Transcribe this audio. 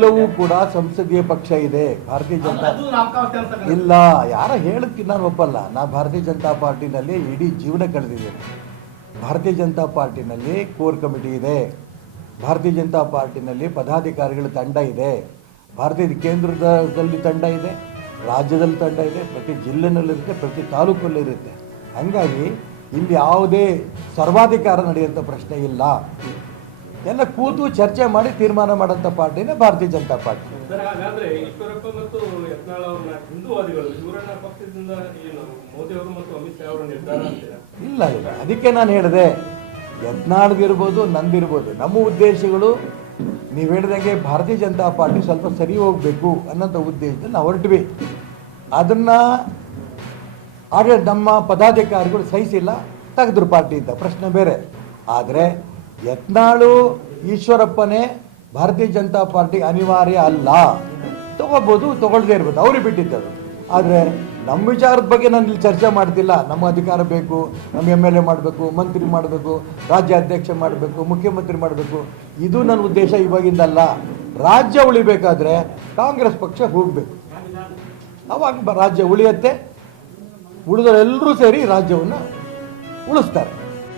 ಎಲ್ಲವೂ ಕೂಡ ಸಂಸದೀಯ ಪಕ್ಷ ಇದೆ. ಭಾರತೀಯ ಜನತಾ ಇಲ್ಲ, ಯಾರ ಹೇಳಕ್ಕೆ ನಾನು ಒಪ್ಪಲ್ಲ. ನಾನು ಭಾರತೀಯ ಜನತಾ ಪಾರ್ಟಿನಲ್ಲಿ ಇಡೀ ಜೀವನ ಕಳೆದಿದ್ದೇನೆ. ಭಾರತೀಯ ಜನತಾ ಪಾರ್ಟಿನಲ್ಲಿ ಕೋರ್ ಕಮಿಟಿ ಇದೆ, ಭಾರತೀಯ ಜನತಾ ಪಾರ್ಟಿನಲ್ಲಿ ಪದಾಧಿಕಾರಿಗಳ ತಂಡ ಇದೆ, ಭಾರತೀಯ ಕೇಂದ್ರದಲ್ಲಿ ತಂಡ ಇದೆ, ರಾಜ್ಯದಲ್ಲಿ ತಂಡ ಇದೆ, ಪ್ರತಿ ಜಿಲ್ಲೆನಲ್ಲಿರುತ್ತೆ, ಪ್ರತಿ ತಾಲೂಕಲ್ಲಿರುತ್ತೆ. ಹಾಗಾಗಿ ಇಲ್ಲಿ ಯಾವುದೇ ಸರ್ವಾಧಿಕಾರ ನಡೆಯುವಂಥ ಪ್ರಶ್ನೆ ಇಲ್ಲ. ಎಲ್ಲ ಕೂತು ಚರ್ಚೆ ಮಾಡಿ ತೀರ್ಮಾನ ಮಾಡೋಂಥ ಪಾರ್ಟಿನೇ ಭಾರತೀಯ ಜನತಾ ಪಾರ್ಟಿ. ಹಾಗಾದ್ರೆ ಈಶ್ವರಪ್ಪ ಮತ್ತು ಯತ್ನಾಳ್ ಅವರನ್ನ ಹಿಂದೂವಾದಿಗಳು ಇವರನ್ನ ಪಕ್ಷದಿಂದ ಮೋದಿ ಅವರು ಮತ್ತು ಅಮಿತ್ ಶಾ ಅವರ ನಿರ್ಧಾರ ಅಂತೀರಾ? ಇಲ್ಲ, ಅದಕ್ಕೆ ನಾನು ಹೇಳಿದೆ, ಯತ್ನಾಳ್ದಿರ್ಬೋದು, ನಂದಿರ್ಬೋದು, ನಮ್ಮ ಉದ್ದೇಶಗಳು ನೀವು ಹೇಳಿದಂಗೆ ಭಾರತೀಯ ಜನತಾ ಪಾರ್ಟಿ ಸ್ವಲ್ಪ ಸರಿ ಹೋಗಬೇಕು ಅನ್ನೋಂಥ ಉದ್ದೇಶದಲ್ಲಿ ನಾವು ಹೊರಟ್ವಿ. ಅದನ್ನು ನಮ್ಮ ಪದಾಧಿಕಾರಿಗಳು ಸಹಿಸಿಲ್ಲ, ತೆಗೆದ್ರು ಪಾರ್ಟಿ ಅಂತ ಪ್ರಶ್ನೆ ಬೇರೆ. ಆದರೆ ಯತ್ನಾಳು ಈಶ್ವರಪ್ಪನೇ ಭಾರತೀಯ ಜನತಾ ಪಾರ್ಟಿಗೆ ಅನಿವಾರ್ಯ ಅಲ್ಲ. ತೊಗೋಬೋದು, ತೊಗೊಳ್ದೇ ಇರ್ಬೋದು, ಅವ್ರಿಗೆ ಬಿಟ್ಟಿದ್ದದು. ಆದರೆ ನಮ್ಮ ವಿಚಾರದ ಬಗ್ಗೆ ನಾನು ಇಲ್ಲಿ ಚರ್ಚೆ ಮಾಡ್ತಿಲ್ಲ. ನಮ್ಮ ಅಧಿಕಾರ ಬೇಕು, ನಮ್ಮ MLA ಮಾಡಬೇಕು, ಮಂತ್ರಿ ಮಾಡಬೇಕು, ರಾಜ್ಯಾಧ್ಯಕ್ಷ ಮಾಡಬೇಕು, ಮುಖ್ಯಮಂತ್ರಿ ಮಾಡಬೇಕು, ಇದು ನನ್ನ ಉದ್ದೇಶ ಇವಾಗಿಂದಲ್ಲ. ರಾಜ್ಯ ಉಳಿಬೇಕಾದ್ರೆ ಕಾಂಗ್ರೆಸ್ ಪಕ್ಷ ಹೋಗಬೇಕು, ಅವಾಗ ರಾಜ್ಯ ಉಳಿಯುತ್ತೆ, ಉಳಿದವರೆಲ್ಲರೂ ಸೇರಿ ರಾಜ್ಯವನ್ನು ಉಳಿಸ್ತಾರೆ.